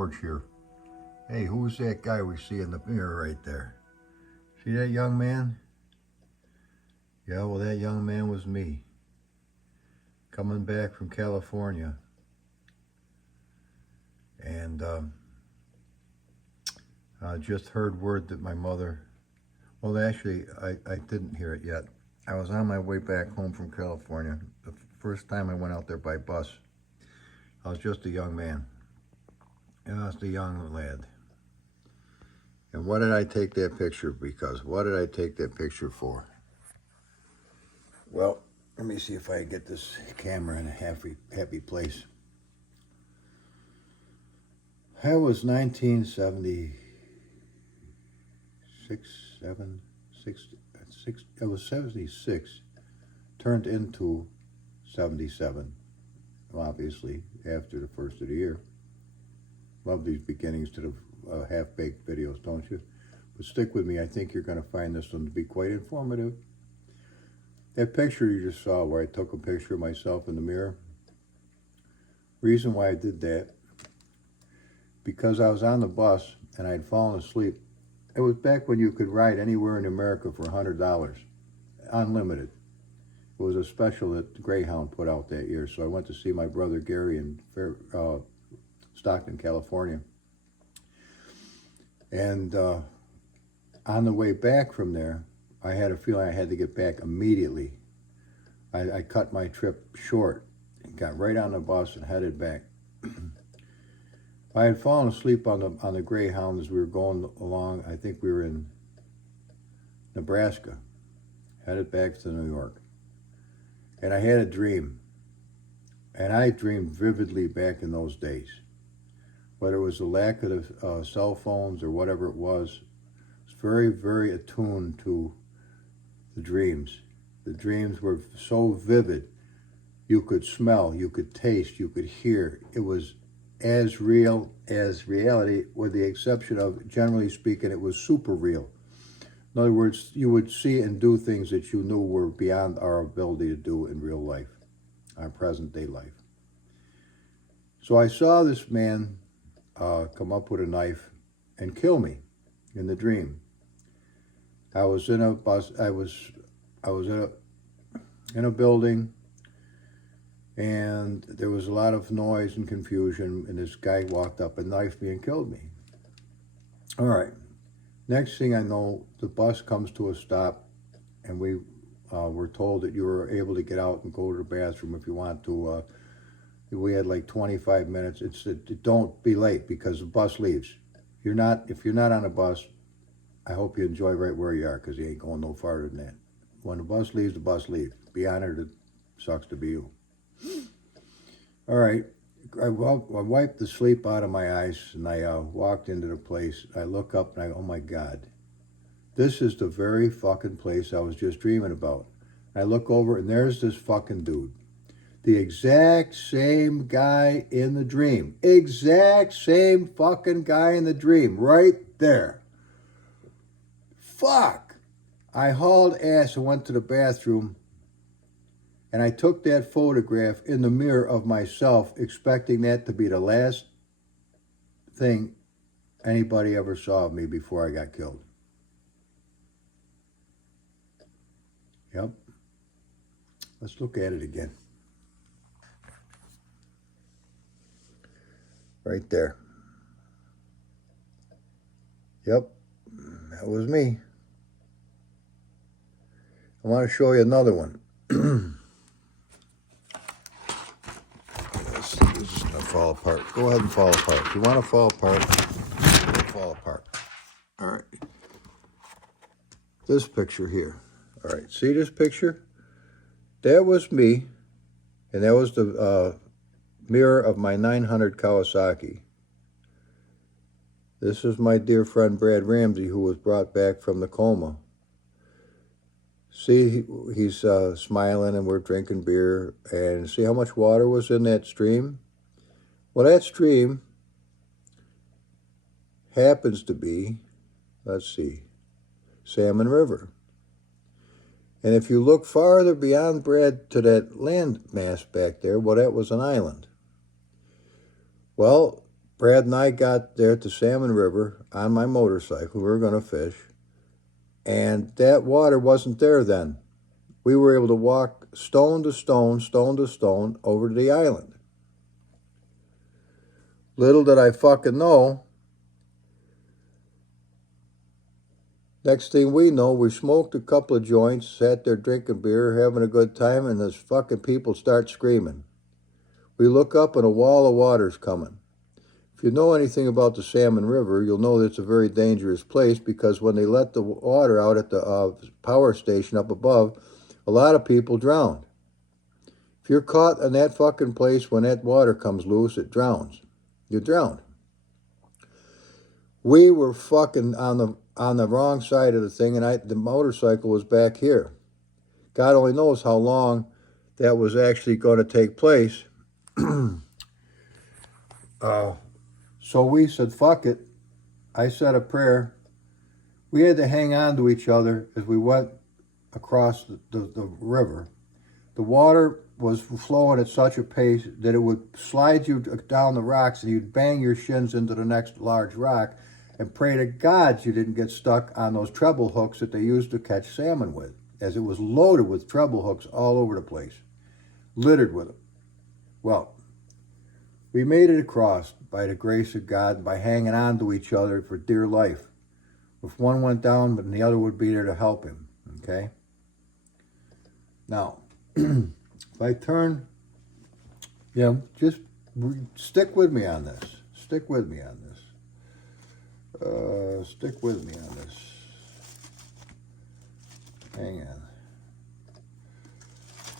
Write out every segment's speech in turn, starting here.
George here. Hey, who's that guy we see in the mirror right there? See that young man? Yeah, well, that young man was me. Coming back from California. And I just heard word that my mother... Well, actually, I didn't hear it yet. I was on my way back home from California. The first time I went out there by bus. I was just a young man. I was a young lad. And what did I take that picture because? What did I take that picture for? Well, let me see if I can get this camera in a happy place. That was 1976, it was 76, turned into 77, obviously, after the first of the year. Love these beginnings to the half-baked videos, don't you? But stick with me. I think you're going to find this one to be quite informative. That picture you just saw where I took a picture of myself in the mirror, reason why I did that, because I was on the bus and I'd fallen asleep. It was back when you could ride anywhere in America for $100, unlimited. It was a special that Greyhound put out that year, so I went to see my brother Gary in Stockton, California. And on the way back from there, I had a feeling I had to get back immediately. I cut my trip short and got right on the bus and headed back. I had fallen asleep on the Greyhound as we were going along. I think we were in Nebraska, headed back to New York. And I had a dream. And I dreamed vividly back in those days. Whether it was the lack of the, cell phones or whatever it was very, very attuned to the dreams. The dreams were so vivid. You could smell, you could taste, you could hear. It was as real as reality, with the exception of, generally speaking, it was super real. In other words, you would see and do things that you knew were beyond our ability to do in real life, our present day life. So I saw this man come up with a knife and kill me in the dream. I was in a bus. I was in a building, and there was a lot of noise and confusion. And this guy walked up and knifed me and killed me. All right. Next thing I know, the bus comes to a stop, and we were told that you were able to get out and go to the bathroom if you want to. We had like 25 minutes. It's don't be late because the bus leaves. If you're not on a bus, I hope you enjoy right where you are, because you ain't going no farther than that. When the bus leaves, the bus leaves. Be honored, it sucks to be you. All right. I wiped the sleep out of my eyes, and I walked into the place. I look up, and oh my God. This is the very fucking place I was just dreaming about. I look over, and there's this fucking dude. The exact same guy in the dream. Exact same fucking guy in the dream. Right there. Fuck. I hauled ass and went to the bathroom, and I took that photograph in the mirror of myself, expecting that to be the last thing anybody ever saw of me before I got killed. Yep. Let's look at it again. Right there. Yep, that was me. I want to show you another one. This is going to fall apart. Go ahead and fall apart. If you want to fall apart, fall apart. All right. This picture here. All right, see this picture? That was me, and that was the mirror of my 900 Kawasaki. This is my dear friend Brad Ramsey, who was brought back from the coma. See, he's smiling, and we're drinking beer, and see how much water was in that stream? Well, that stream happens to be, let's see, Salmon River. And if you look farther beyond Brad to that land mass back there, well, that was an island. Well, Brad and I got there at the Salmon River on my motorcycle. We were going to fish. And that water wasn't there then. We were able to walk stone to stone, stone to stone, over to the island. Little did I fucking know, next thing we know, we smoked a couple of joints, sat there drinking beer, having a good time, and those fucking people start screaming. We look up and a wall of water's coming. If you know anything about the Salmon River, you'll know that it's a very dangerous place because when they let the water out at the power station up above, a lot of people drowned. If you're caught in that fucking place when that water comes loose, it drowns. You're drowned. We were fucking on the wrong side of the thing, and the motorcycle was back here. God only knows how long that was actually going to take place. So we said, fuck it. I said a prayer. We had to hang on to each other as we went across the river. The water was flowing at such a pace that it would slide you down the rocks and you'd bang your shins into the next large rock and pray to God you didn't get stuck on those treble hooks that they used to catch salmon with, as it was loaded with treble hooks all over the place, littered with them. Well, we made it across by the grace of God, by hanging on to each other for dear life. If one went down, but the other would be there to help him, okay? Now, if I turn, just stick with me on this. Stick with me on this. Stick with me on this. Hang on.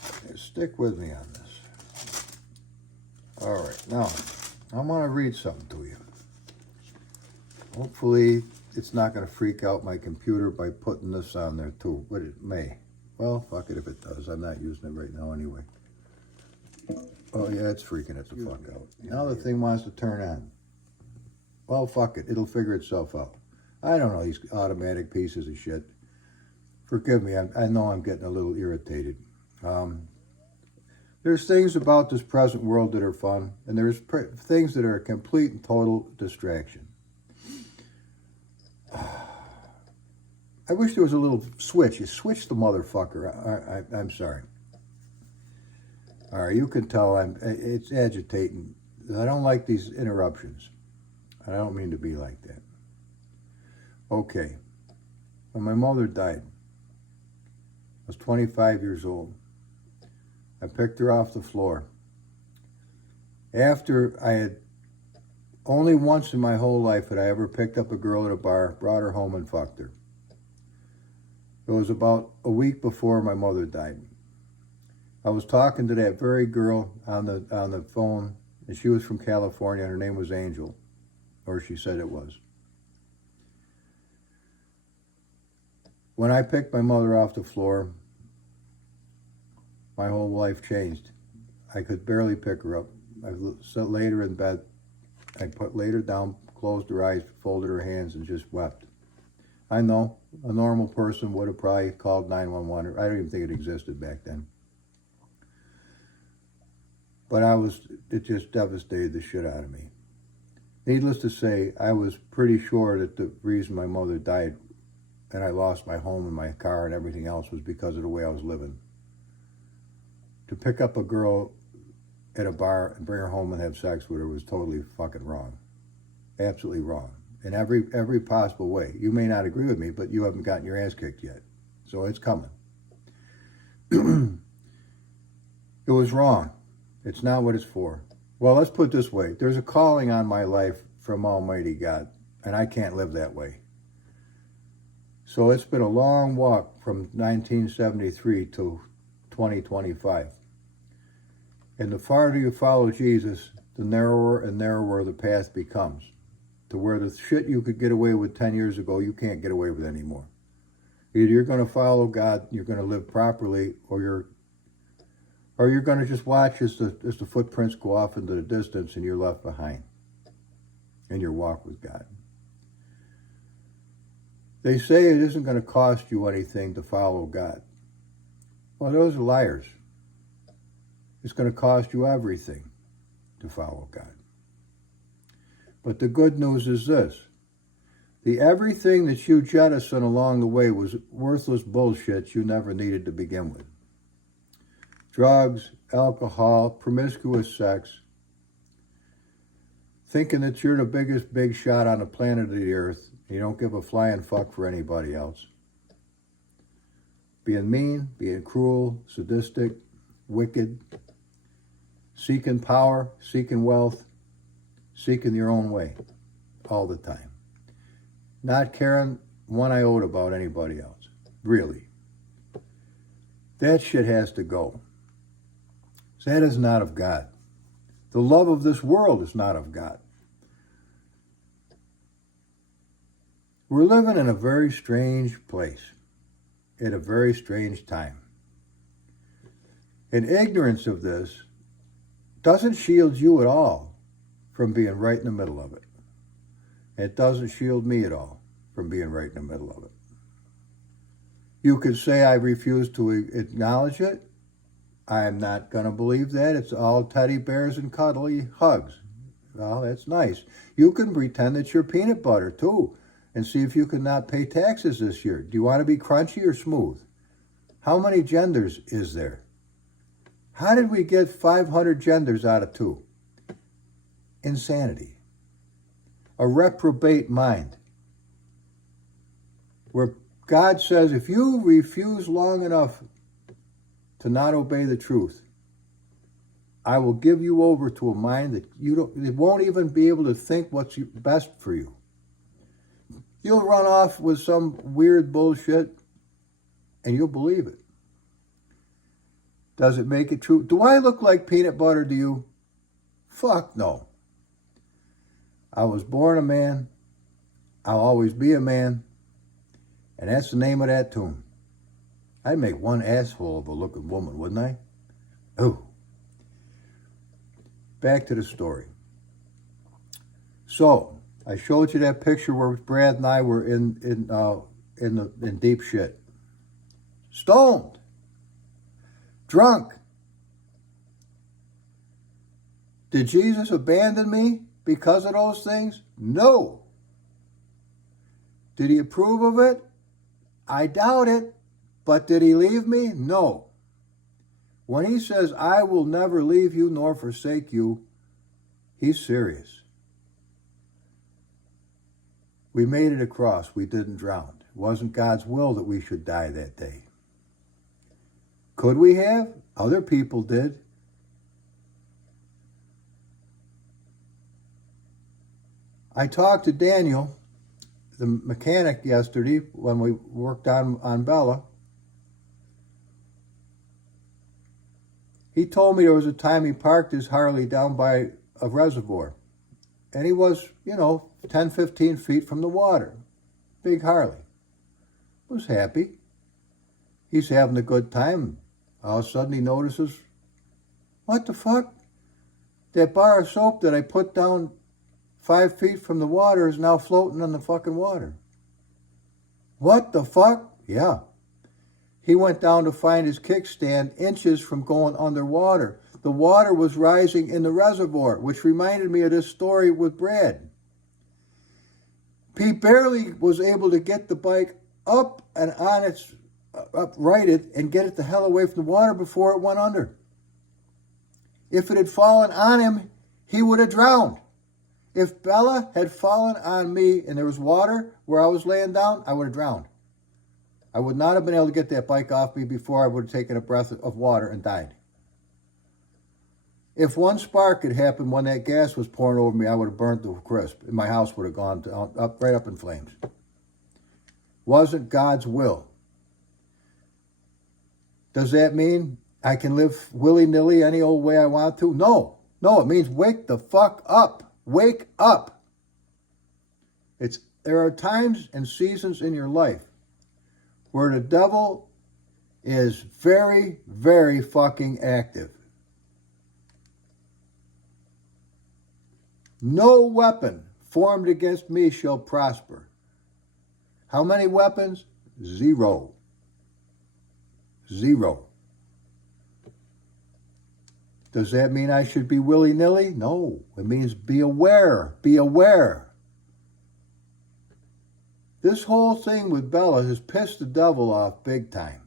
Okay, stick with me on this. All right, now, I want to read something to you. Hopefully, it's not going to freak out my computer by putting this on there too, but it may. Well, fuck it if it does. I'm not using it right now anyway. Oh, yeah, it's freaking it the fuck out. Now the thing wants to turn on. Well, fuck it. It'll figure itself out. I don't know these automatic pieces of shit. Forgive me. I know I'm getting a little irritated. There's things about this present world that are fun, and there's things that are a complete and total distraction. I wish there was a little switch. You switch the motherfucker. I'm sorry. All right, you can tell it's agitating. I don't like these interruptions. I don't mean to be like that. Okay. When my mother died, I was 25 years old. I picked her off the floor. After I had, only once in my whole life had I ever picked up a girl at a bar, brought her home and fucked her. It was about a week before my mother died. I was talking to that very girl on the phone, and she was from California, and her name was Angel, or she said it was. When I picked my mother off the floor, my whole life changed. I could barely pick her up. I laid her in bed. I laid her down, closed her eyes, folded her hands, and just wept. I know a normal person would have probably called 911. I don't even think it existed back then. But it just devastated the shit out of me. Needless to say, I was pretty sure that the reason my mother died and I lost my home and my car and everything else was because of the way I was living. To pick up a girl at a bar and bring her home and have sex with her was totally fucking wrong. Absolutely wrong. In every possible way. You may not agree with me, but you haven't gotten your ass kicked yet. So it's coming. It was wrong. It's not what it's for. Well, let's put it this way. There's a calling on my life from Almighty God, and I can't live that way. So it's been a long walk from 1973 to 2025. And the farther you follow Jesus, the narrower and narrower the path becomes. To where the shit you could get away with 10 years ago, you can't get away with anymore. Either you're going to follow God, you're going to live properly, or you're going to just watch as the footprints go off into the distance and you're left behind in your walk with God. They say it isn't going to cost you anything to follow God. Well, those are liars. It's going to cost you everything to follow God. But the good news is this. The everything that you jettison along the way was worthless bullshit you never needed to begin with. Drugs, alcohol, promiscuous sex, thinking that you're the biggest big shot on the planet of the earth. You don't give a flying fuck for anybody else. Being mean, being cruel, sadistic, wicked, seeking power, seeking wealth, seeking your own way all the time. Not caring one iota about anybody else. Really. That shit has to go. That is not of God. The love of this world is not of God. We're living in a very strange place, at a very strange time. And ignorance of this doesn't shield you at all from being right in the middle of it. It doesn't shield me at all from being right in the middle of it. You could say I refuse to acknowledge it. I am not going to believe that. It's all teddy bears and cuddly hugs. Well, that's nice. You can pretend that you're peanut butter, too, and see if you can not pay taxes this year. Do you want to be crunchy or smooth? How many genders is there? How did we get 500 genders out of 2? Insanity. A reprobate mind. Where God says, if you refuse long enough to not obey the truth, I will give you over to a mind that it won't even be able to think what's best for you. You'll run off with some weird bullshit and you'll believe it. Does it make it true? Do I look like peanut butter to you? Fuck no. I was born a man. I'll always be a man. And that's the name of that tune. I'd make one asshole of a looking woman, wouldn't I? Oh. Back to the story. So, I showed you that picture where Brad and I were in deep shit. Stoned. Drunk. Did Jesus abandon me because of those things? No. Did he approve of it? I doubt it. But did he leave me? No. When he says, I will never leave you nor forsake you, he's serious. We made it across. We didn't drown. It wasn't God's will that we should die that day. Could we have? Other people did. I talked to Daniel, the mechanic, yesterday when we worked on Bella. He told me there was a time he parked his Harley down by a reservoir. And he was, 10, 15 feet from the water. Big Harley. Was happy. He's having a good time. All of a sudden he notices, what the fuck? That bar of soap that I put down 5 feet from the water is now floating on the fucking water. What the fuck? Yeah. He went down to find his kickstand inches from going underwater. The water was rising in the reservoir, which reminded me of this story with Brad. He barely was able to get the bike up and on its uprighted and get it the hell away from the water before it went under. If it had fallen on him, he would have drowned. If Bella had fallen on me and there was water where I was laying down, I would have drowned. I would not have been able to get that bike off me before I would have taken a breath of water and died. If one spark had happened when that gas was pouring over me, I would have burnt to a crisp. And my house would have gone right up in flames. Wasn't God's will. Does that mean I can live willy-nilly any old way I want to? No. No, it means wake the fuck up. Wake up. There are times and seasons in your life where the devil is very, very fucking active. No weapon formed against me shall prosper. How many weapons? 0. 0. Does that mean I should be willy-nilly? No. It means be aware. Be aware. This whole thing with Bella has pissed the devil off big time.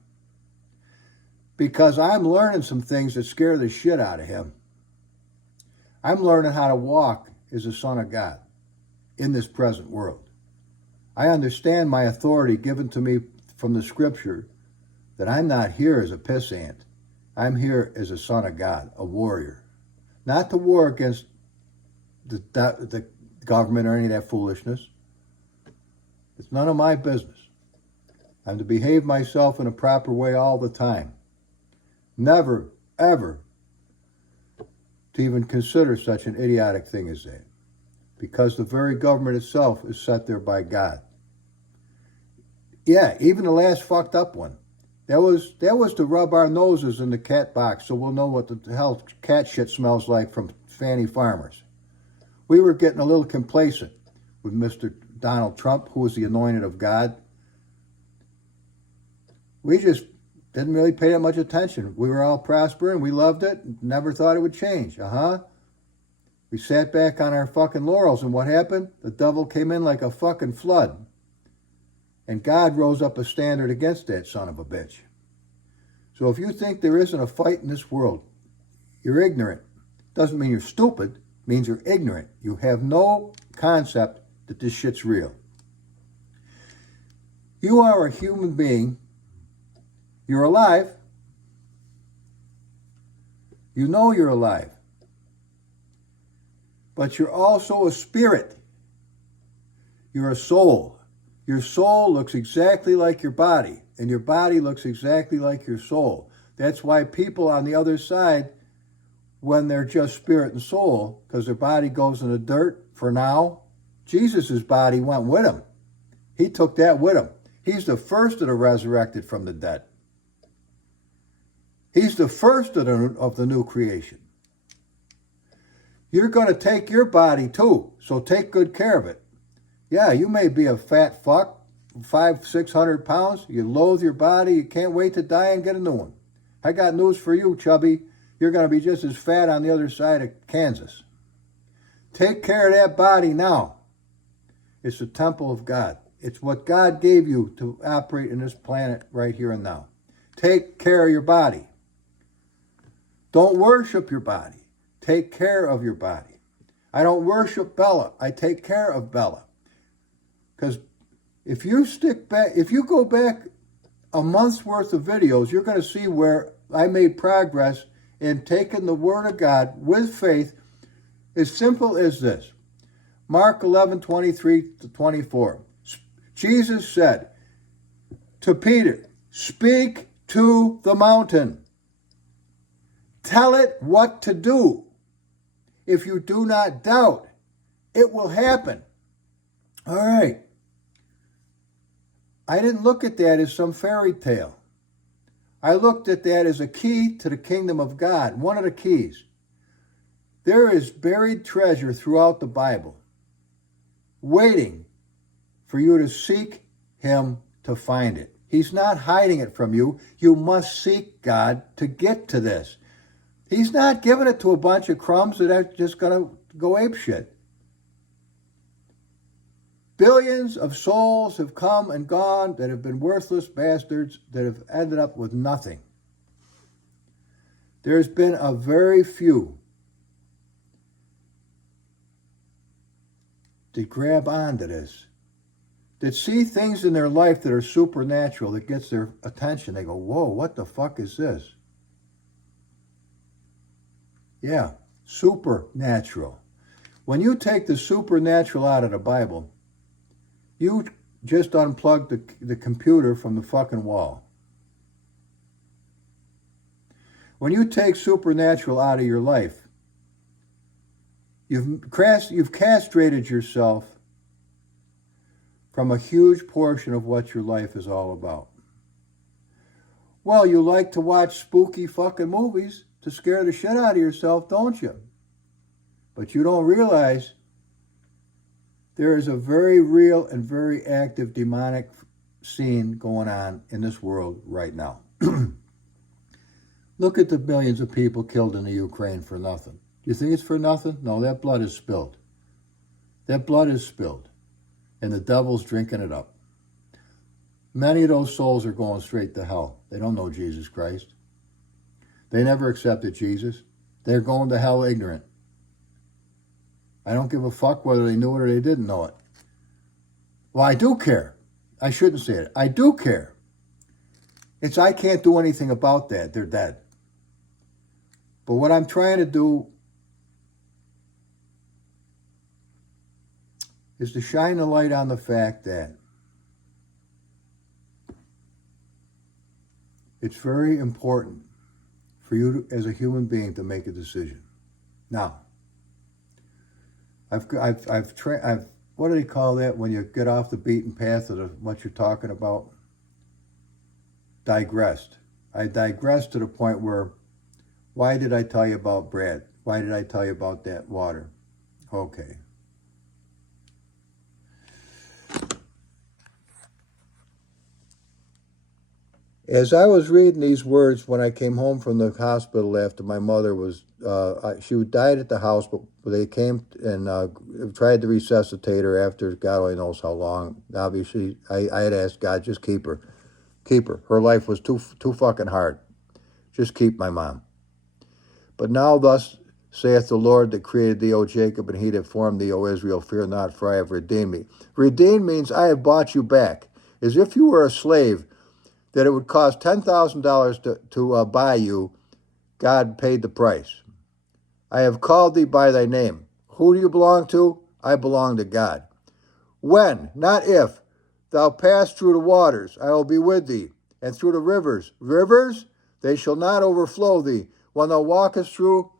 Because I'm learning some things that scare the shit out of him. I'm learning how to walk as a son of God in this present world. I understand my authority given to me from the scripture that I'm not here as a pissant. I'm here as a son of God, a warrior. Not to war against the government or any of that foolishness. It's none of my business. I'm to behave myself in a proper way all the time. Never, ever to even consider such an idiotic thing as that. Because the very government itself is set there by God. Yeah, even the last fucked up one. That was to rub our noses in the cat box so we'll know what the hell cat shit smells like from Fanny Farmers. We were getting a little complacent with Mr. Donald Trump, who was the anointed of God. We just didn't really pay that much attention. We were all prospering. We loved it. Never thought it would change. We sat back on our fucking laurels, and what happened? The devil came in like a fucking flood. And God rose up a standard against that son of a bitch. So if you think there isn't a fight in this world, you're ignorant. Doesn't mean you're stupid. It means you're ignorant. You have no concept that this shit's real. You are a human being. You're alive. You know you're alive. But you're also a spirit. You're a soul. Your soul looks exactly like your body, and your body looks exactly like your soul. That's why people on the other side, when they're just spirit and soul, because their body goes in the dirt for now, Jesus' body went with him. He took that with him. He's the first of the resurrected from the dead. He's the first of the new creation. You're going to take your body too, so take good care of it. Yeah, you may be a fat fuck, 500-600 pounds. You loathe your body. You can't wait to die and get a new one. I got news for you, chubby. You're going to be just as fat on the other side of Kansas. Take care of that body now. It's the temple of God. It's what God gave you to operate in this planet right here and now. Take care of your body. Don't worship your body. Take care of your body. I don't worship Bella. I take care of Bella. Because if you go back a month's worth of videos, you're going to see where I made progress in taking the Word of God with faith, as simple as this. Mark 11:23-24. Jesus said to Peter, "Speak to the mountain. Tell it what to do. If you do not doubt, it will happen." All right. I didn't look at that as some fairy tale. I looked at that as a key to the kingdom of God, one of the keys. There is buried treasure throughout the Bible, waiting for you to seek him to find it. He's not hiding it from you. You must seek God to get to this. He's not giving it to a bunch of crumbs that are just going to go apeshit. Billions of souls have come and gone that have been worthless bastards that have ended up with nothing. There's been a very few that grab onto this, that see things in their life that are supernatural, that gets their attention. They go, whoa, what the fuck is this? Yeah, supernatural. When you take the supernatural out of the Bible, you just unplug the computer from the fucking wall. When you take supernatural out of your life, you've castrated yourself from a huge portion of what your life is all about. Well, you like to watch spooky fucking movies to scare the shit out of yourself, don't you? But you don't realize there is a very real and very active demonic scene going on in this world right now. Look at the millions of people killed in the Ukraine for nothing. Do you think it's for nothing? No, that blood is spilled. That blood is spilled. And the devil's drinking it up. Many of those souls are going straight to hell. They don't know Jesus Christ. They never accepted Jesus. They're going to hell ignorant. I don't give a fuck whether they knew it or they didn't know it. Well, I do care. I shouldn't say it. I do care. It's I can't do anything about that. They're dead. But what I'm trying to do is to shine a light on the fact that it's very important for you to, as a human being, to make a decision. Now, I've what do they call that when you get off the beaten path of what you're talking about? Digressed. I digressed to the point where, why did I tell you about Brad? Why did I tell you about that water? Okay. As I was reading these words when I came home from the hospital after my mother was, she died at the house, but they came and tried to resuscitate her after God only knows how long. Obviously, I had asked God, just keep her. Keep her. Her life was too fucking hard. Just keep my mom. But now thus saith the Lord that created thee, O Jacob, and he that formed thee, O Israel, fear not, for I have redeemed me. Redeemed means I have bought you back. As if you were a slave, that it would cost $10,000 to buy you, God paid the price. I have called thee by thy name. Who do you belong to? I belong to God. When, not if, thou pass through the waters, I will be with thee, and through the rivers. Rivers? They shall not overflow thee. When thou walkest through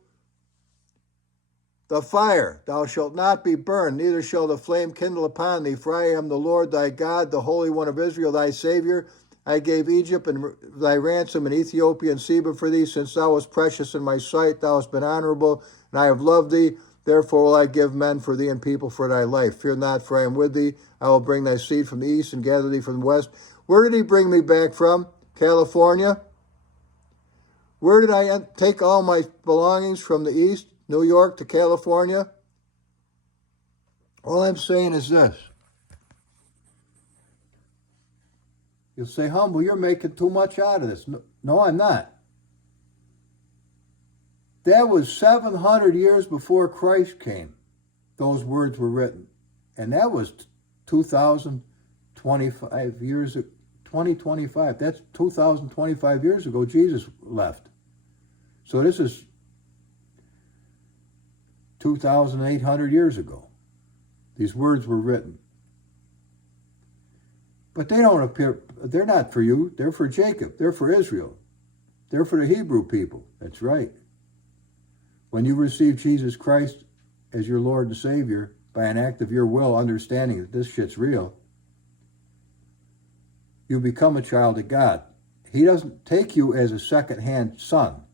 the fire, thou shalt not be burned, neither shall the flame kindle upon thee. For I am the Lord thy God, the Holy One of Israel, thy Savior. I gave Egypt and thy ransom, and Ethiopia and Seba for thee, since thou wast precious in my sight, thou hast been honorable, and I have loved thee. Therefore will I give men for thee and people for thy life. Fear not, for I am with thee. I will bring thy seed from the east and gather thee from the west. Where did he bring me back from? California. Where did I take all my belongings from the east, New York to California? All I'm saying is this. You'll say, Humble, you're making too much out of this. No, I'm not. That was 700 years before Christ came. Those words were written. And that was 2025 years, 2025. That's 2025 years ago Jesus left. So this is 2,800 years ago. These words were written. But they don't appear, they're not for you. They're for Jacob. They're for Israel. They're for the Hebrew people. That's right. When you receive Jesus Christ as your Lord and Savior, by an act of your will, understanding that this shit's real, you become a child of God. He doesn't take you as a second-hand son.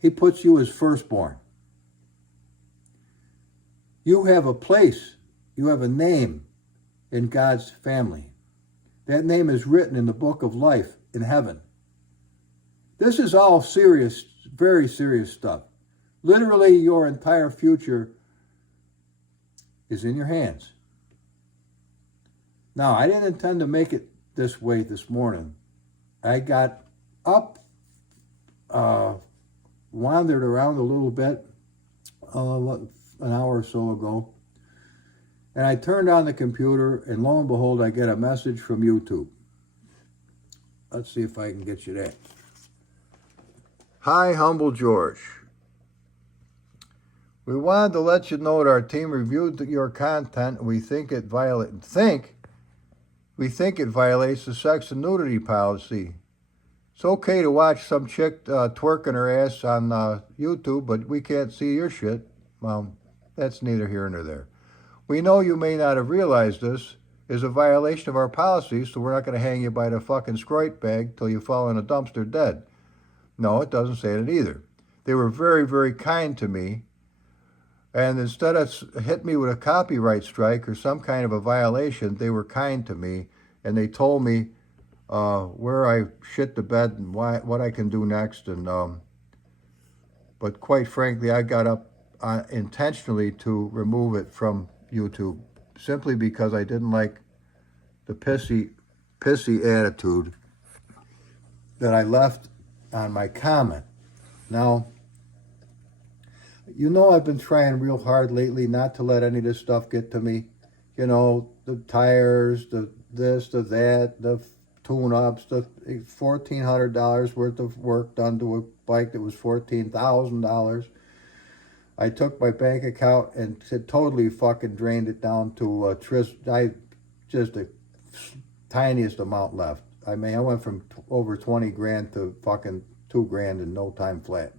He puts you as firstborn. You have a place, you have a name in God's family. That name is written in the book of life in heaven. This is all serious, very serious stuff. Literally, your entire future is in your hands. Now, I didn't intend to make it this way this morning. I got up, wandered around a little bit, an hour or so ago, and I turned on the computer, and lo and behold, I get a message from YouTube. Let's see if I can get you that. Hi, Humble George. We wanted to let you know that our team reviewed your content, and we think it violates the sex and nudity policy. It's okay to watch some chick twerking her ass on YouTube, but we can't see your shit. Well, that's neither here nor there. We know you may not have realized this is a violation of our policies, so we're not going to hang you by the fucking scroit bag till you fall in a dumpster dead. No, it doesn't say that either. They were very, very kind to me, and instead of hit me with a copyright strike or some kind of a violation, they were kind to me, and they told me where I shit the bed and what I can do next. And but quite frankly, I got up intentionally to remove it from YouTube simply because I didn't like the pissy attitude that I left on my comment. Now, you know I've been trying real hard lately not to let any of this stuff get to me. You know, the tires, the this, the that, the tune-ups, the $1,400 worth of work done to a bike that was $14,000. I took my bank account and totally fucking drained it down to just the tiniest amount left. I mean, I went from over 20 grand to fucking 2 grand in no time flat.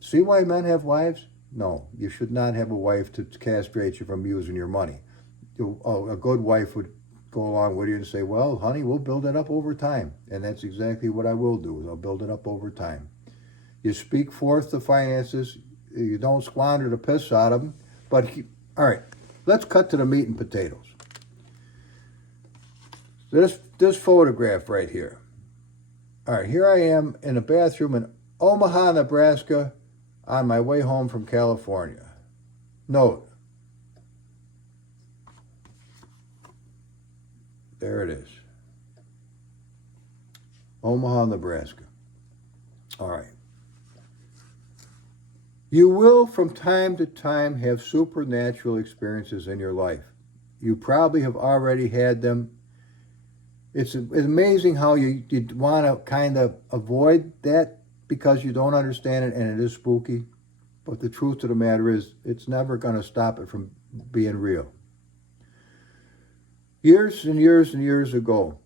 See why men have wives? No, you should not have a wife to castrate you from using your money. A good wife would go along with you and say, well, honey, we'll build it up over time. And that's exactly what I will do, is I'll build it up over time. You speak forth the finances. You don't squander the piss out of them. But, all right, let's cut to the meat and potatoes. This photograph right here. All right, here I am in a bathroom in Omaha, Nebraska, on my way home from California. Note. There it is. Omaha, Nebraska. All right. You will, from time to time, have supernatural experiences in your life. You probably have already had them. It's amazing how you want to kind of avoid that because you don't understand it and it is spooky. But the truth of the matter is, it's never going to stop it from being real. Years and years and years ago,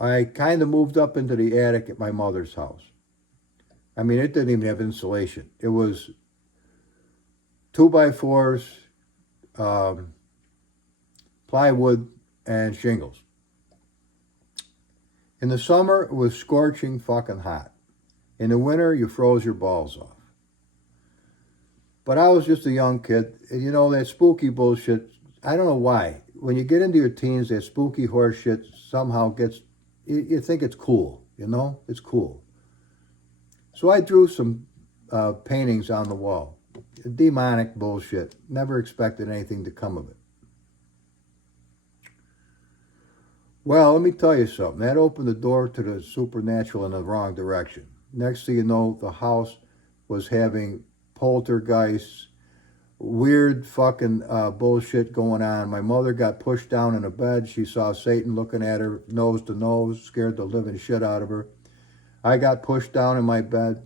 I kind of moved up into the attic at my mother's house. I mean, it didn't even have insulation. It was 2x4s, plywood, and shingles. In the summer, it was scorching fucking hot. In the winter, you froze your balls off. But I was just a young kid, and you know, that spooky bullshit, I don't know why. When you get into your teens, that spooky horse shit somehow gets, you think it's cool, you know? It's cool. So I drew some paintings on the wall. Demonic bullshit. Never expected anything to come of it. Well, let me tell you something. That opened the door to the supernatural in the wrong direction. Next thing you know, the house was having poltergeists, weird fucking bullshit going on. My mother got pushed down in a bed. She saw Satan looking at her nose to nose, scared the living shit out of her. I got pushed down in my bed.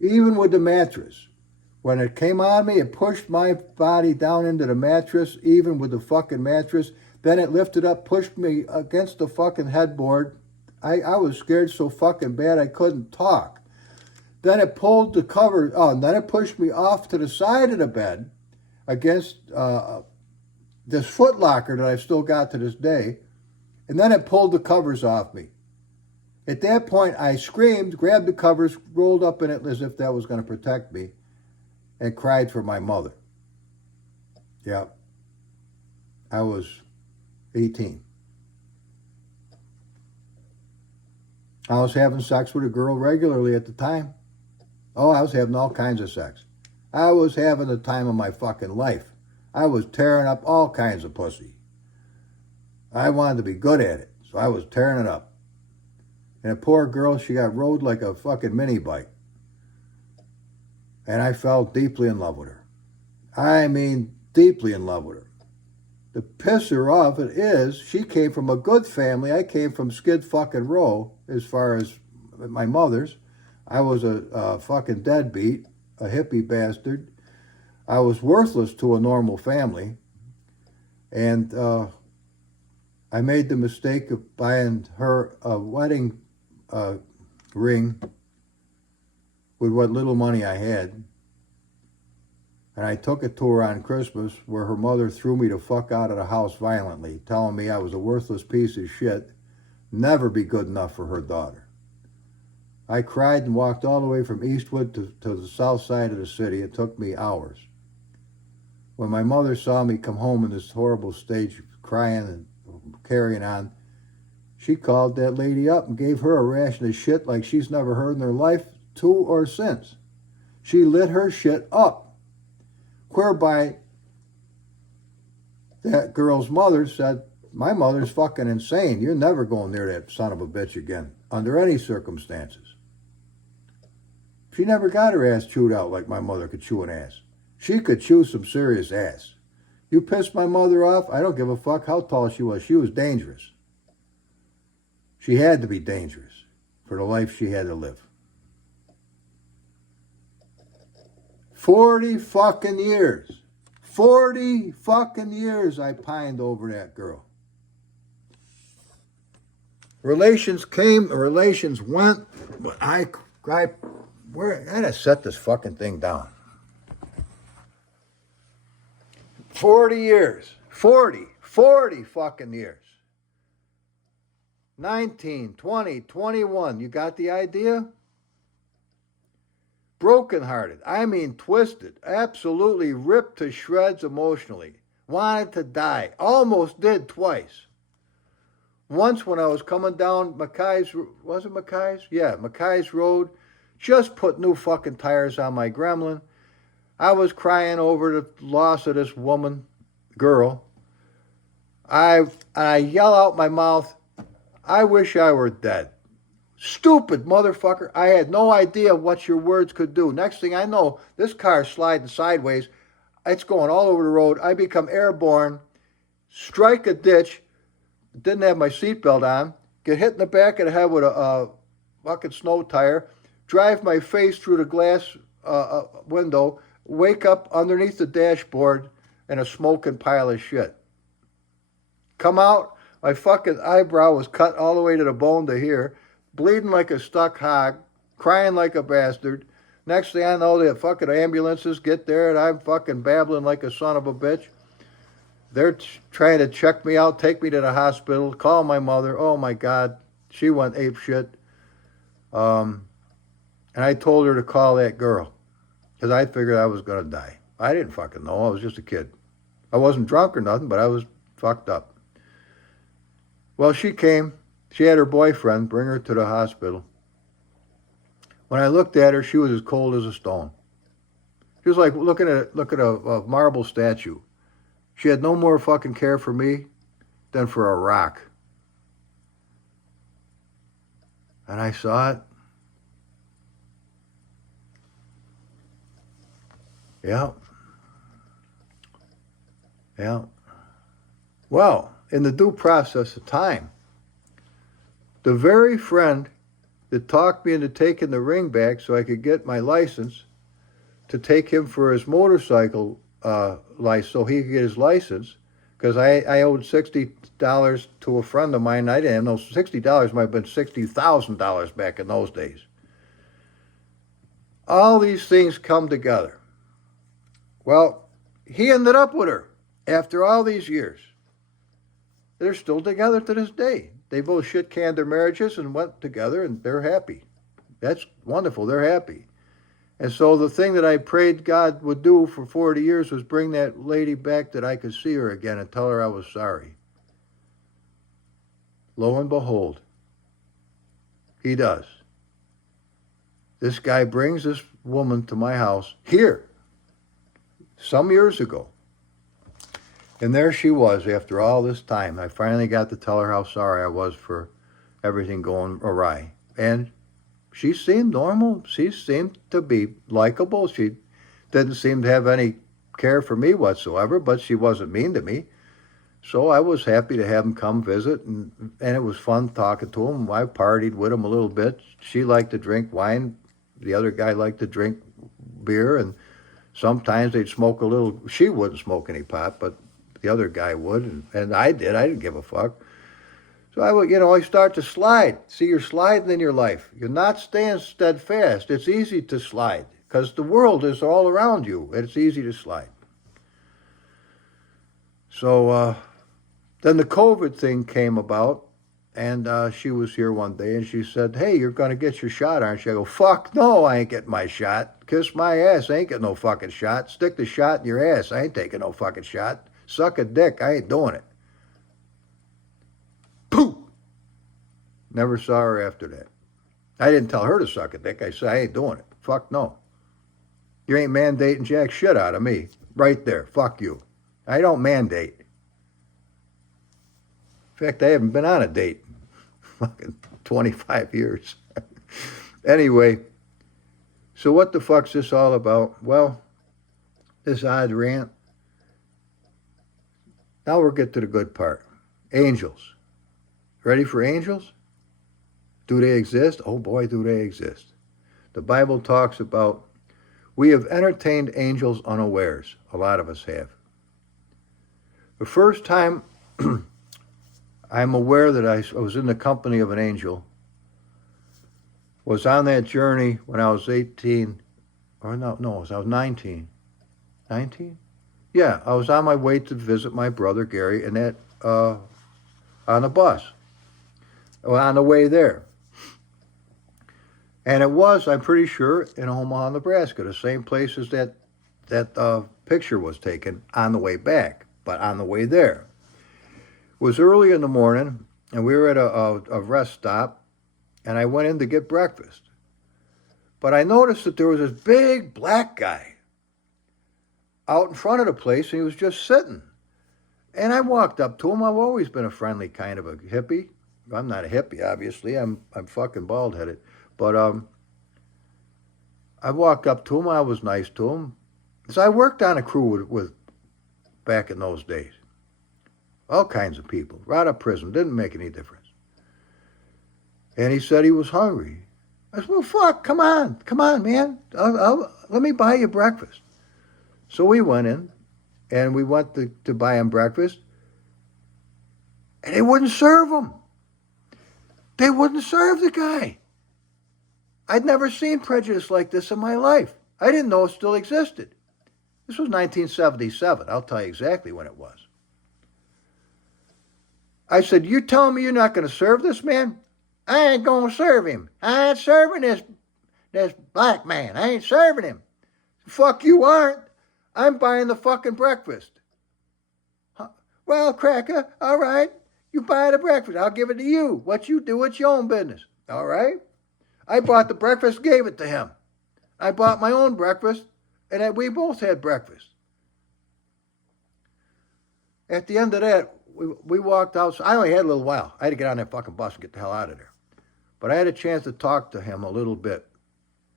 Even with the mattress. When it came on me, it pushed my body down into the mattress, even with the fucking mattress. Then it lifted up, pushed me against the fucking headboard. I was scared so fucking bad I couldn't talk. Then it pulled the cover, and then it pushed me off to the side of the bed against this foot locker that I've still got to this day. And then it pulled the covers off me. At that point, I screamed, grabbed the covers, rolled up in it as if that was going to protect me, and cried for my mother. Yeah. I was 18. I was having sex with a girl regularly at the time. Oh, I was having all kinds of sex. I was having the time of my fucking life. I was tearing up all kinds of pussy. I wanted to be good at it, so I was tearing it up. And a poor girl, she got rode like a fucking mini bike. And I fell deeply in love with her. I mean, deeply in love with her. The pisser of it is, she came from a good family. I came from Skid fucking Row, as far as my mother's. I was a fucking deadbeat, a hippie bastard. I was worthless to a normal family. And I made the mistake of buying her a wedding ring with what little money I had. And I took it to her on Christmas, where her mother threw me the fuck out of the house violently, telling me I was a worthless piece of shit, never be good enough for her daughter. I cried and walked all the way from Eastwood to the south side of the city. It took me hours. When my mother saw me come home in this horrible state, crying and carrying on. She called that lady up and gave her a ration of shit like she's never heard in her life to or since. She lit her shit up. Whereby that girl's mother said, my mother's fucking insane. You're never going near that son of a bitch again, under any circumstances. She never got her ass chewed out like my mother could chew an ass. She could chew some serious ass. You pissed my mother off, I don't give a fuck how tall she was. She was dangerous. She had to be dangerous for the life she had to live. 40 fucking years. 40 fucking years I pined over that girl. Relations came, relations went, but I gotta set this fucking thing down. 40 years. 40 fucking years. 19, 20, 21. You got the idea? Brokenhearted. I mean twisted. Absolutely ripped to shreds emotionally. Wanted to die. Almost did twice. Once when I was coming down Mackay's, was it Mackay's? Yeah, Mackay's Road. Just put new fucking tires on my Gremlin. I was crying over the loss of this girl. I yell out my mouth, I wish I were dead. Stupid motherfucker. I had no idea what your words could do. Next thing I know, this car's sliding sideways. It's going all over the road. I become airborne, strike a ditch, didn't have my seatbelt on, get hit in the back of the head with a fucking snow tire, drive my face through the glass window, wake up underneath the dashboard in a smoking pile of shit. Come out, my fucking eyebrow was cut all the way to the bone to here, bleeding like a stuck hog, crying like a bastard. Next thing I know, the fucking ambulances get there and I'm fucking babbling like a son of a bitch. They're trying to check me out, take me to the hospital, call my mother. Oh my God, she went apeshit. And I told her to call that girl because I figured I was going to die. I didn't fucking know. I was just a kid. I wasn't drunk or nothing, but I was fucked up. Well, she came. She had her boyfriend bring her to the hospital. When I looked at her, she was as cold as a stone. She was like looking at a marble statue. She had no more fucking care for me than for a rock. And I saw it. Yeah. Yeah. Well, in the due process of time, the very friend that talked me into taking the ring back so I could get my license to take him for his motorcycle license, so he could get his license, because I owed $60 to a friend of mine. I didn't know $60 might have been $60,000 back in those days. All these things come together. Well, he ended up with her after all these years. They're still together to this day. They both shit-canned their marriages and went together, and they're happy. That's wonderful. They're happy. And so the thing that I prayed God would do for 40 years was bring that lady back that I could see her again and tell her I was sorry. Lo and behold, he does. This guy brings this woman to my house here some years ago. And there she was after all this time. I finally got to tell her how sorry I was for everything going awry. And she seemed normal. She seemed to be likable. She didn't seem to have any care for me whatsoever, but she wasn't mean to me. So I was happy to have him come visit, and it was fun talking to him. I partied with him a little bit. She liked to drink wine. The other guy liked to drink beer, and sometimes they'd smoke a little. She wouldn't smoke any pot, but the other guy would, and I did. I didn't give a fuck. So I would, I start to slide. See, you're sliding in your life. You're not staying steadfast. It's easy to slide because the world is all around you. It's easy to slide. So then the COVID thing came about, and she was here one day, and she said, hey, you're going to get your shot, aren't you? I go, fuck no, I ain't getting my shot. Kiss my ass, I ain't getting no fucking shot. Stick the shot in your ass, I ain't taking no fucking shot. Suck a dick, I ain't doing it. Never saw her after that. I didn't tell her to suck a dick. I said, I ain't doing it. Fuck no. You ain't mandating jack shit out of me. Right there. Fuck you. I don't mandate. In fact, I haven't been on a date in fucking 25 years. Anyway, so what the fuck's this all about? Well, this odd rant. Now we'll get to the good part. Angels. Ready for angels? Do they exist? Oh boy, do they exist. The Bible talks about, we have entertained angels unawares. A lot of us have. The first time I'm aware that I was in the company of an angel was on that journey when I was 18, or no, I was 19. 19? Yeah, I was on my way to visit my brother Gary, and that on the bus, on the way there. And it was, I'm pretty sure, in Omaha, Nebraska, the same place as that picture was taken on the way back, but on the way there. It was early in the morning, and we were at a rest stop, and I went in to get breakfast. But I noticed that there was this big black guy out in front of the place, and he was just sitting. And I walked up to him. I've always been a friendly kind of a hippie. I'm not a hippie, obviously. I'm fucking bald-headed. But I walked up to him. I was nice to him. Because I worked on a crew with back in those days. All kinds of people. Right out of prison. Didn't make any difference. And he said he was hungry. I said, well, fuck, come on, man. Let me buy you breakfast. So we went in, and we went to buy him breakfast, and they wouldn't serve him. They wouldn't serve the guy. I'd never seen prejudice like this in my life. I didn't know it still existed. This was 1977. I'll tell you exactly when it was. I said, you telling me you're not going to serve this man? I ain't going to serve him. I ain't serving this black man. I ain't serving him. Fuck, you aren't. I'm buying the fucking breakfast. Huh? Well, cracker, all right. You buy the breakfast. I'll give it to you. What you do, it's your own business. All right? I bought the breakfast, gave it to him. I bought my own breakfast, and we both had breakfast. At the end of that, we walked out. So I only had a little while. I had to get on that fucking bus and get the hell out of there. But I had a chance to talk to him a little bit.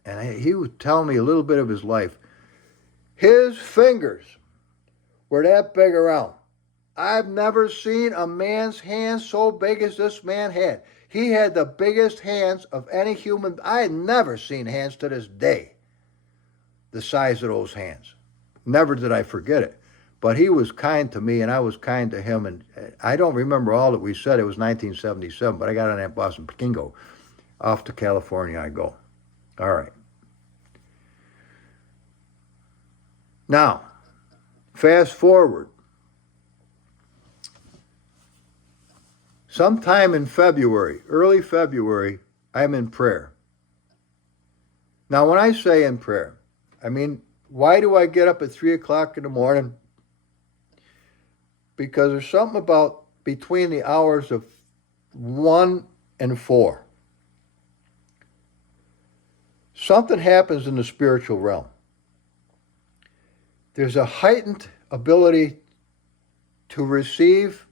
And he was telling me a little bit of his life. His fingers were that big around. I've never seen a man's hands so big as this man had. He had the biggest hands of any human. I had never seen hands to this day the size of those hands. Never did I forget it. But he was kind to me, and I was kind to him. And I don't remember all that we said. It was 1977, but I got on that bus in Pekingo. Off to California I go. All right. Now, fast forward. Sometime in February, early February, I'm in prayer. Now, when I say in prayer, I mean, why do I get up at 3 o'clock in the morning? Because there's something about between the hours of 1 and 4. Something happens in the spiritual realm. There's a heightened ability to receive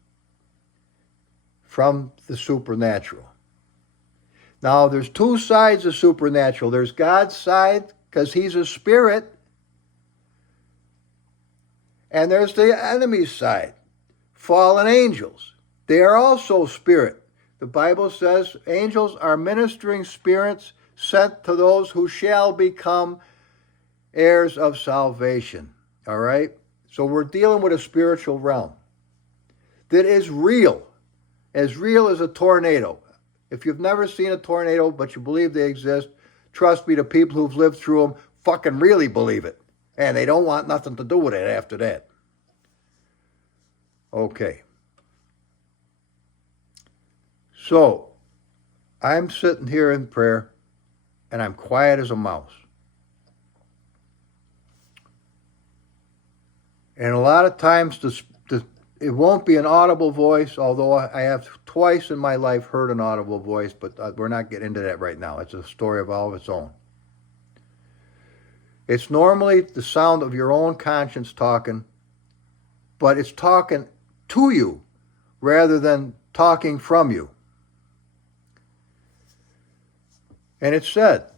from the supernatural. Now, there's two sides of supernatural. There's God's side, because he's a spirit, and there's the enemy's side, fallen angels. They are also spirit. The Bible says angels are ministering spirits sent to those who shall become heirs of salvation. All right? So we're dealing with a spiritual realm that is real as a tornado. If you've never seen a tornado, but you believe they exist, trust me, the people who've lived through them fucking really believe it. And they don't want nothing to do with it after that. Okay. So, I'm sitting here in prayer, and I'm quiet as a mouse. And a lot of times, it won't be an audible voice, although I have twice in my life heard an audible voice, but we're not getting into that right now. It's a story of all of its own. It's normally the sound of your own conscience talking, but it's talking to you rather than talking from you. And it's said,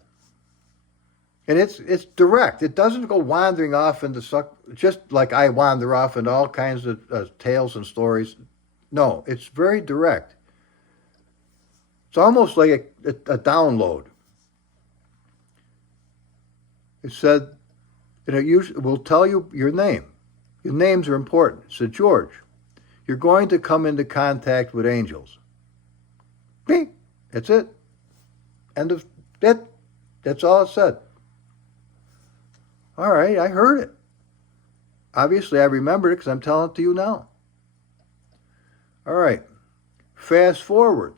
and it's direct. It doesn't go wandering off into just like I wander off into all kinds of tales and stories. No, it's very direct. It's almost like a download. It said, and it will tell you your name. Your names are important. It said, George, you're going to come into contact with angels. Bing. That's it. End of it. That's all it said. All right, I heard it. Obviously, I remembered it because I'm telling it to you now. All right. Fast forward.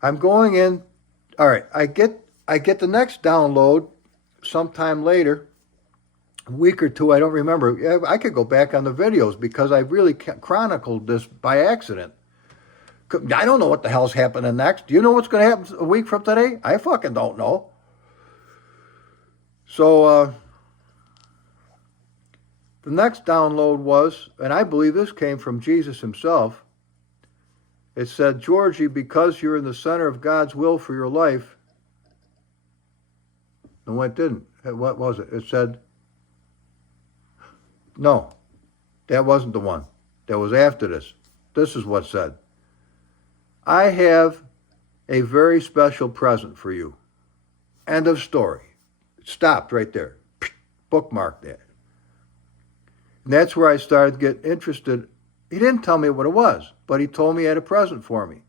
I'm going in. All right, I get the next download sometime later, a week or two, I don't remember. I could go back on the videos because I really chronicled this by accident. I don't know what the hell's happening next. Do you know what's going to happen a week from today? I fucking don't know. So the next download was, and I believe this came from Jesus himself, it said, Georgie, because you're in the center of God's will for your life. No, it didn't. What was it? It said, no, that wasn't the one. That was after this. This is what said, I have a very special present for you. End of story. It stopped right there. Bookmark that. And that's where I started to get interested. He didn't tell me what it was, but he told me he had a present for me.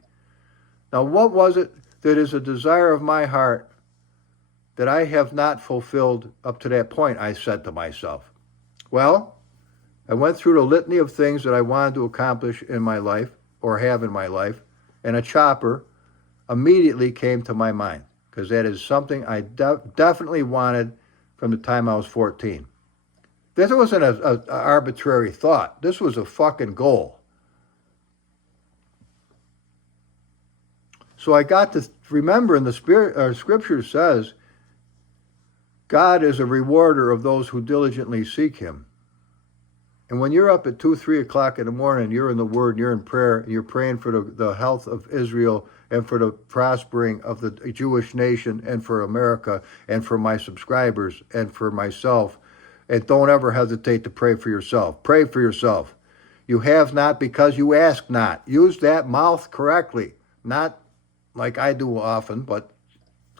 Now, what was it that is a desire of my heart that I have not fulfilled up to that point, I said to myself. Well, I went through the litany of things that I wanted to accomplish in my life, or have in my life, and a chopper immediately came to my mind, because that is something I definitely wanted from the time I was 14. This wasn't an arbitrary thought. This was a fucking goal. So I got to remember, in the scripture says, God is a rewarder of those who diligently seek him. And when you're up at 2, 3 o'clock in the morning, you're in the Word, and you're in prayer, and you're praying for the health of Israel and for the prospering of the Jewish nation and for America and for my subscribers and for myself. And don't ever hesitate to pray for yourself. Pray for yourself. You have not because you ask not. Use that mouth correctly. Not like I do often, but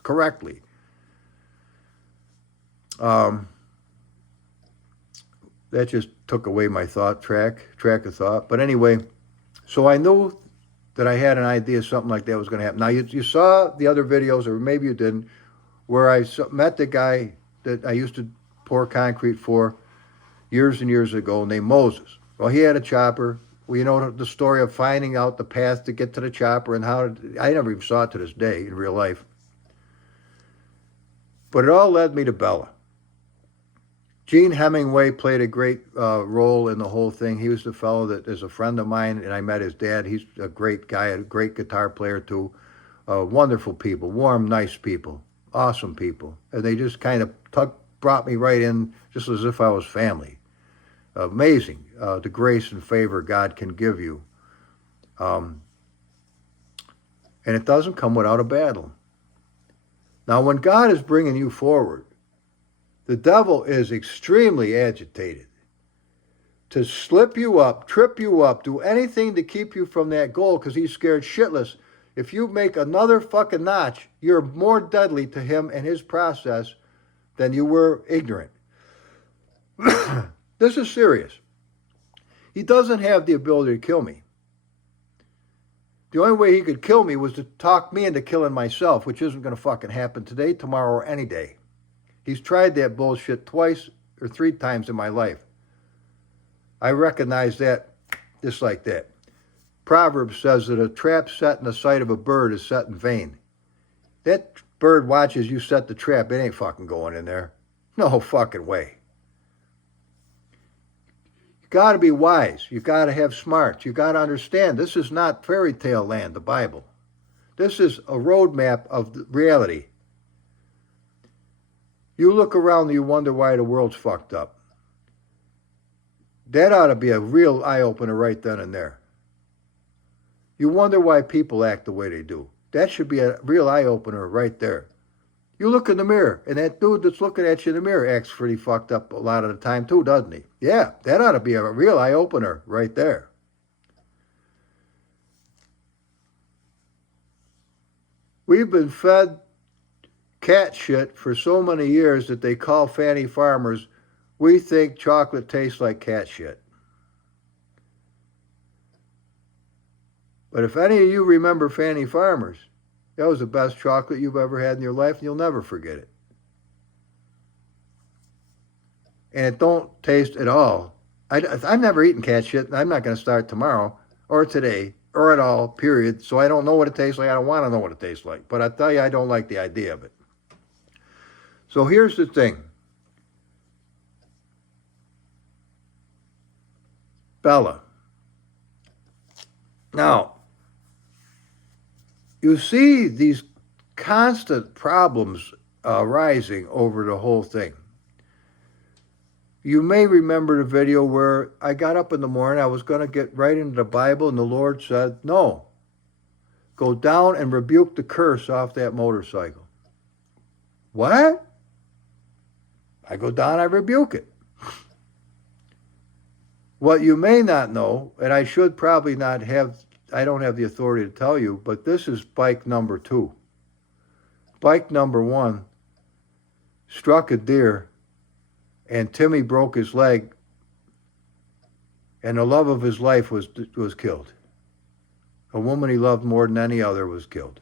correctly. That just took away my track of thought. But anyway, so I knew that I had an idea something like that was going to happen. Now, you saw the other videos, or maybe you didn't, where I met the guy that I used to pour concrete for years and years ago, named Moses. Well, he had a chopper. Well, you know the story of finding out the path to get to the chopper and how I never even saw it to this day in real life. But it all led me to Bella. Gene Hemingway played a great role in the whole thing. He was the fellow that is a friend of mine, and I met his dad. He's a great guy, a great guitar player too. Wonderful people, warm, nice people, awesome people. And they just kind of brought me right in just as if I was family. Amazing, the grace and favor God can give you. And it doesn't come without a battle. Now, when God is bringing you forward, the devil is extremely agitated to slip you up, trip you up, do anything to keep you from that goal because he's scared shitless. If you make another fucking notch, you're more deadly to him and his process than you were ignorant. This is serious. He doesn't have the ability to kill me. The only way he could kill me was to talk me into killing myself, which isn't going to fucking happen today, tomorrow, or any day. He's tried that bullshit 2 or 3 times in my life. I recognize that just like that. Proverbs says that a trap set in the sight of a bird is set in vain. That bird watches you set the trap. It ain't fucking going in there. No fucking way. You got to be wise. You got to have smarts. You got to understand this is not fairy tale land, the Bible. This is a roadmap of reality. You look around and you wonder why the world's fucked up. That ought to be a real eye-opener right then and there. You wonder why people act the way they do. That should be a real eye-opener right there. You look in the mirror, and that dude that's looking at you in the mirror acts pretty fucked up a lot of the time too, doesn't he? Yeah, that ought to be a real eye-opener right there. We've been fed cat shit for so many years that they call Fanny Farmers. We think chocolate tastes like cat shit. But if any of you remember Fanny Farmers, that was the best chocolate you've ever had in your life, and you'll never forget it. And it don't taste at all. I've never eaten cat shit, and I'm not going to start tomorrow or today or at all, period. So I don't know what it tastes like. I don't want to know what it tastes like. But I tell you, I don't like the idea of it. So here's the thing. Bella. Now, you see these constant problems arising over the whole thing. You may remember the video where I got up in the morning, I was going to get right into the Bible, and the Lord said, no, go down and rebuke the curse off that motorcycle. What? I go down, I rebuke it. What you may not know, and I should probably not have, I don't have the authority to tell you, but this is bike number 2. Bike number 1 struck a deer, and Timmy broke his leg, and the love of his life was killed. A woman he loved more than any other was killed.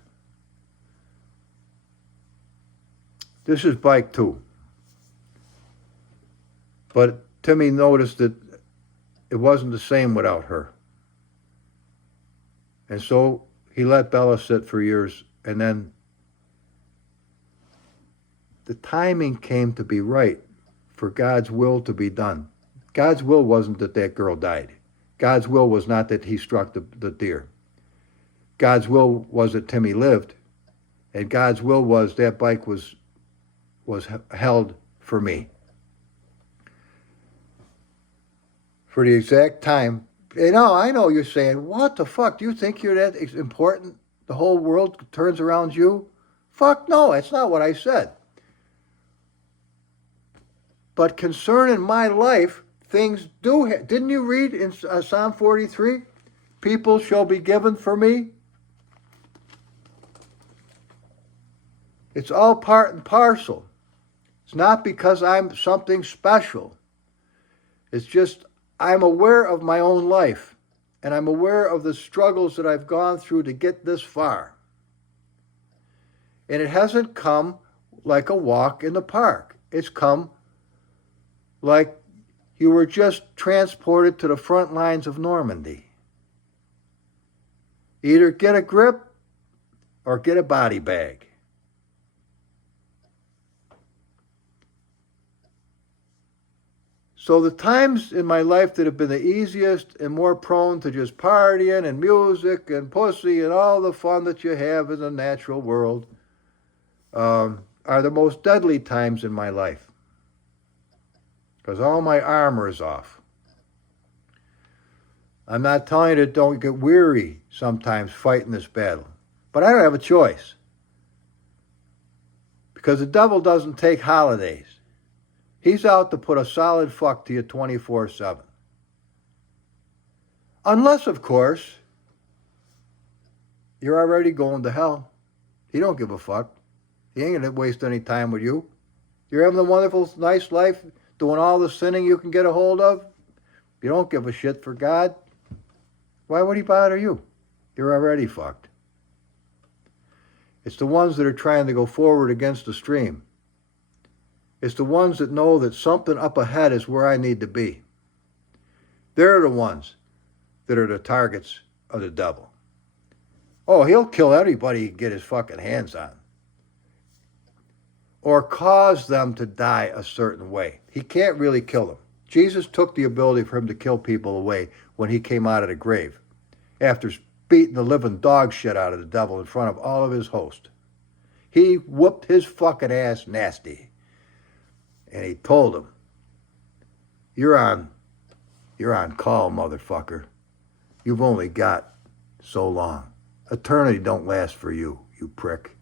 This is bike 2. But Timmy noticed that it wasn't the same without her. And so he let Bella sit for years, and then the timing came to be right for God's will to be done. God's will wasn't that that girl died. God's will was not that he struck the deer. God's will was that Timmy lived, and God's will was that bike was held for me. For the exact time. You know, I know you're saying, what the fuck? Do you think you're that important? The whole world turns around you? Fuck no, that's not what I said. But concerning my life, things do. Didn't you read in Psalm 43? People shall be given for me. It's all part and parcel. It's not because I'm something special. It's just I'm aware of my own life, and I'm aware of the struggles that I've gone through to get this far. And it hasn't come like a walk in the park. It's come like you were just transported to the front lines of Normandy. Either get a grip or get a body bag. So the times in my life that have been the easiest and more prone to just partying and music and pussy and all the fun that you have in the natural world are the most deadly times in my life. Because all my armor is off. I'm not telling you that don't get weary sometimes fighting this battle. But I don't have a choice. Because the devil doesn't take holidays. He's out to put a solid fuck to you 24/7. Unless, of course, you're already going to hell. He don't give a fuck. He ain't going to waste any time with you. You're having a wonderful, nice life, doing all the sinning you can get a hold of. You don't give a shit for God. Why would he bother you? You're already fucked. It's the ones that are trying to go forward against the stream. It's the ones that know that something up ahead is where I need to be. They're the ones that are the targets of the devil. Oh, he'll kill everybody he can get his fucking hands on. Or cause them to die a certain way. He can't really kill them. Jesus took the ability for him to kill people away when he came out of the grave, after beating the living dog shit out of the devil in front of all of his host. He whooped his fucking ass nasty. And he told him, you're on call, motherfucker. You've only got so long. Eternity don't last for you, you prick.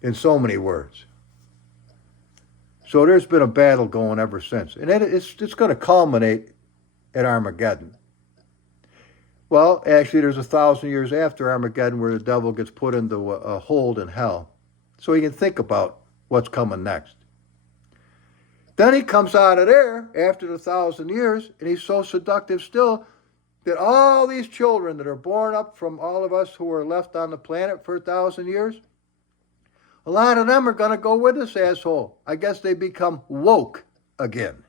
In so many words. So there's been a battle going ever since. And it's going to culminate at Armageddon. Well, actually, there's 1,000 years after Armageddon where the devil gets put into a hold in hell. So he can think about what's coming next. Then he comes out of there after the 1,000 years, and he's so seductive still that all these children that are born up from all of us who are left on the planet for 1,000 years, a lot of them are going to go with this asshole. I guess they become woke again.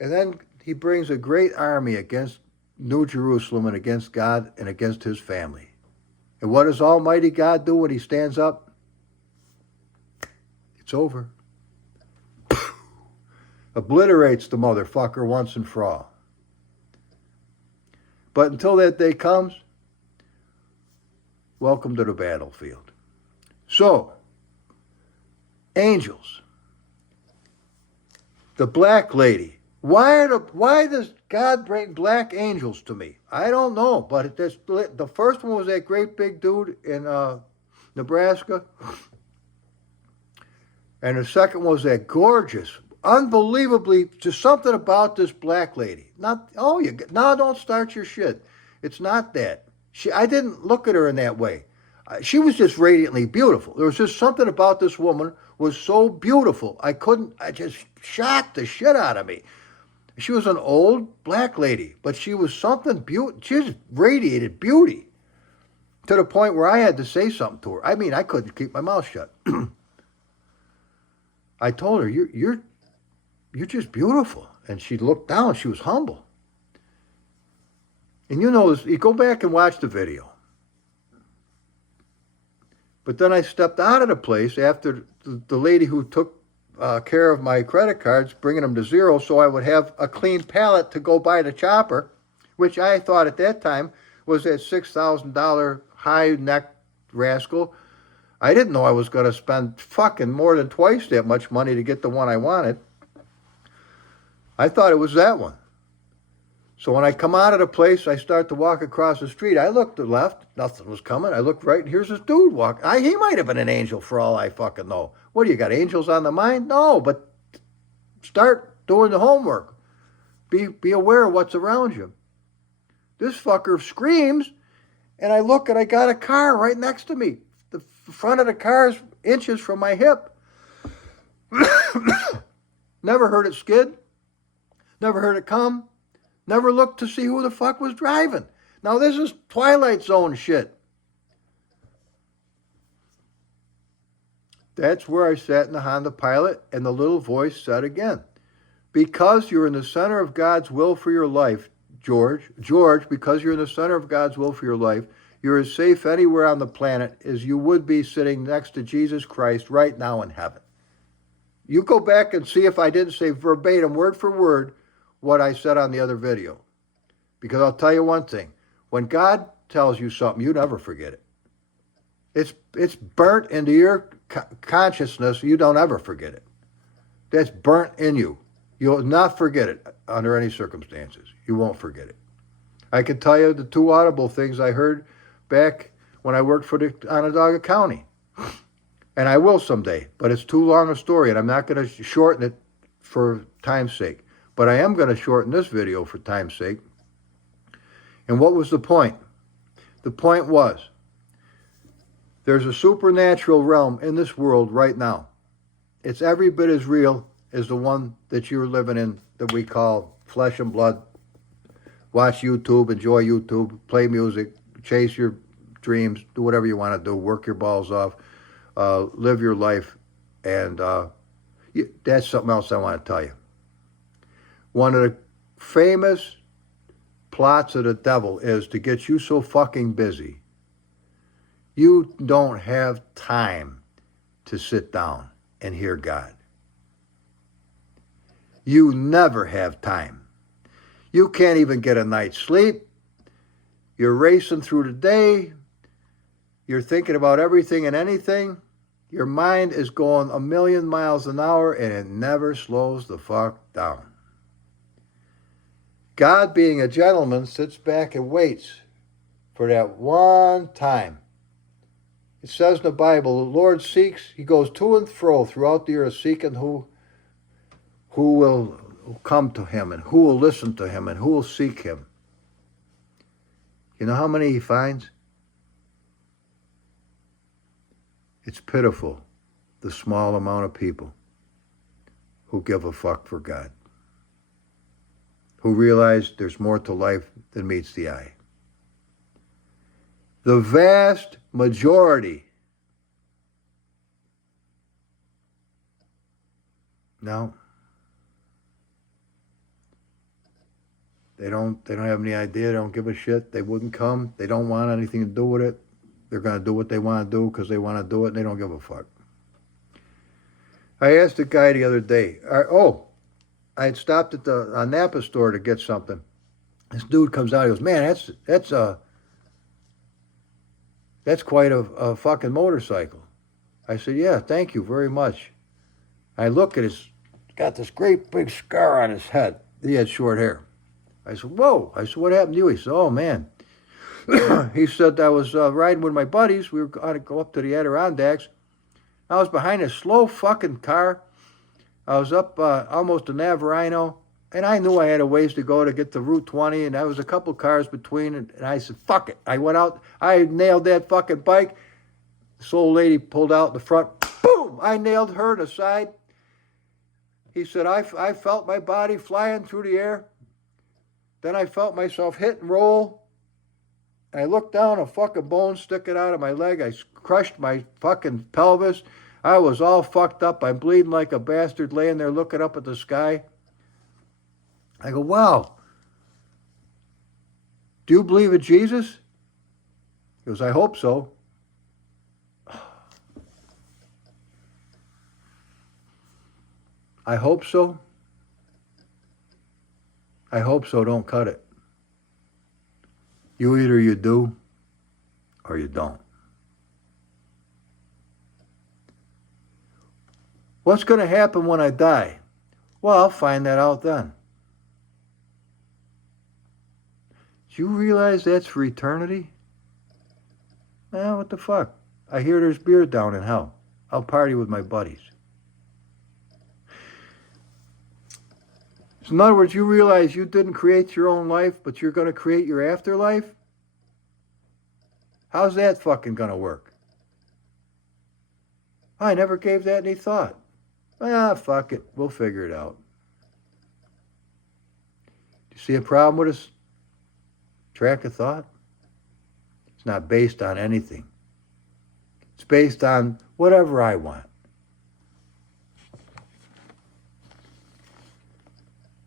And then he brings a great army against New Jerusalem and against God and against his family. And what does Almighty God do when he stands up? It's over. Obliterates the motherfucker once and for all. But until that day comes, welcome to the battlefield. So, angels. The black lady. Why does God bring black angels to me? I don't know, but the first one was that great big dude in Nebraska. And the second was that gorgeous, unbelievably, just something about this black lady. Don't start your shit. It's not that. I didn't look at her in that way. She was just radiantly beautiful. There was just something about this woman was so beautiful. I just shocked the shit out of me. She was an old black lady, but she was something beautiful. She just radiated beauty to the point where I had to say something to her. I mean, I couldn't keep my mouth shut. I told her, you're just beautiful. And she looked down. She was humble. And you go back and watch the video. But then I stepped out of the place after the lady who took care of my credit cards, bringing them to zero so I would have a clean pallet to go buy the chopper, which I thought at that time was that $6,000 high-neck rascal. I didn't know I was going to spend fucking more than twice that much money to get the one I wanted. I thought it was that one. So when I come out of the place, I start to walk across the street. I looked to the left. Nothing was coming. I looked right, and here's this dude walking. He might have been an angel for all I fucking know. What, do you got angels on the mind? No, but start doing the homework. Be aware of what's around you. This fucker screams, and I look, and I got a car right next to me. The front of the car is inches from my hip. Never heard it skid. Never heard it come. Never looked to see who the fuck was driving. Now this is Twilight Zone shit. That's where I sat in the Honda Pilot, and the little voice said again, because you're in the center of God's will for your life, George, because you're in the center of God's will for your life, you're as safe anywhere on the planet as you would be sitting next to Jesus Christ right now in heaven. You go back and see if I didn't say verbatim, word for word, what I said on the other video. Because I'll tell you one thing. When God tells you something, you never forget it. It's burnt into your consciousness. You don't ever forget it. That's burnt in you. You'll not forget it under any circumstances. You won't forget it. I can tell you the two audible things I heard back when I worked for the Onondaga County. And I will someday, but it's too long a story, and I'm not going to shorten it for time's sake. But I am going to shorten this video for time's sake. And what was the point? The point was, there's a supernatural realm in this world right now. It's every bit as real as the one that you're living in that we call flesh and blood. Watch YouTube, enjoy YouTube, play music, chase your dreams, do whatever you want to do, work your balls off, live your life. And that's something else I want to tell you. One of the famous plots of the devil is to get you so fucking busy, you don't have time to sit down and hear God. you never have time. You can't even get a night's sleep. You're racing through the day. You're thinking about everything and anything. Your mind is going 1,000,000 miles an hour and it never slows the fuck down. God, being a gentleman, sits back and waits for that one time. It says in the Bible, the Lord seeks, he goes to and fro throughout the earth seeking who will come to him and who will listen to him and who will seek him. You know how many he finds? It's pitiful, the small amount of people who give a fuck for God, who realize there's more to life than meets the eye. The vast majority, no, they don't have any idea, they don't give a shit, they wouldn't come, they don't want anything to do with it. They're going to do what they want to do because they want to do it, and they don't give a fuck. I asked a guy the other day, I had stopped at the Napa store to get something. This dude comes out, he goes, man, that's quite a fucking motorcycle. I said, yeah, thank you very much. I look at got this great big scar on his head. He had short hair. I said, whoa. I said, what happened to you? He said, oh, man. He said, I was riding with my buddies. We were going to go up to the Adirondacks. I was behind a slow fucking car. I was up almost to Navarino, and I knew I had a ways to go to get to Route 20, and there was a couple cars between, and I said, fuck it. I went out. I nailed that fucking bike. This old lady pulled out in the front. Boom! I nailed her in the side. He said, I felt my body flying through the air. Then I felt myself hit and roll. I looked down, a fucking bone sticking out of my leg. I crushed my fucking pelvis. I was all fucked up. I'm bleeding like a bastard laying there looking up at the sky. I go, wow. Do you believe in Jesus? He goes, I hope so. I hope so. I hope so. Don't cut it. Either you do or you don't. What's going to happen when I die? Well, I'll find that out then. Do you realize that's for eternity? Well, what the fuck? I hear there's beer down in hell. I'll party with my buddies. So in other words, you realize you didn't create your own life, but you're going to create your afterlife? How's that fucking going to work? I never gave that any thought. Fuck it. We'll figure it out. Do you see a problem with this track of thought? It's not based on anything. It's based on whatever I want.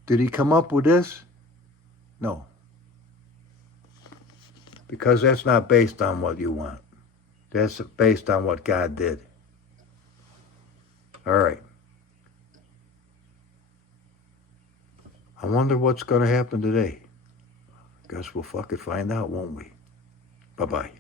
Did he come up with this? No. Because that's not based on what you want. That's based on what God did. All right. I wonder what's going to happen today. Guess we'll fucking find out, won't we? Bye-bye.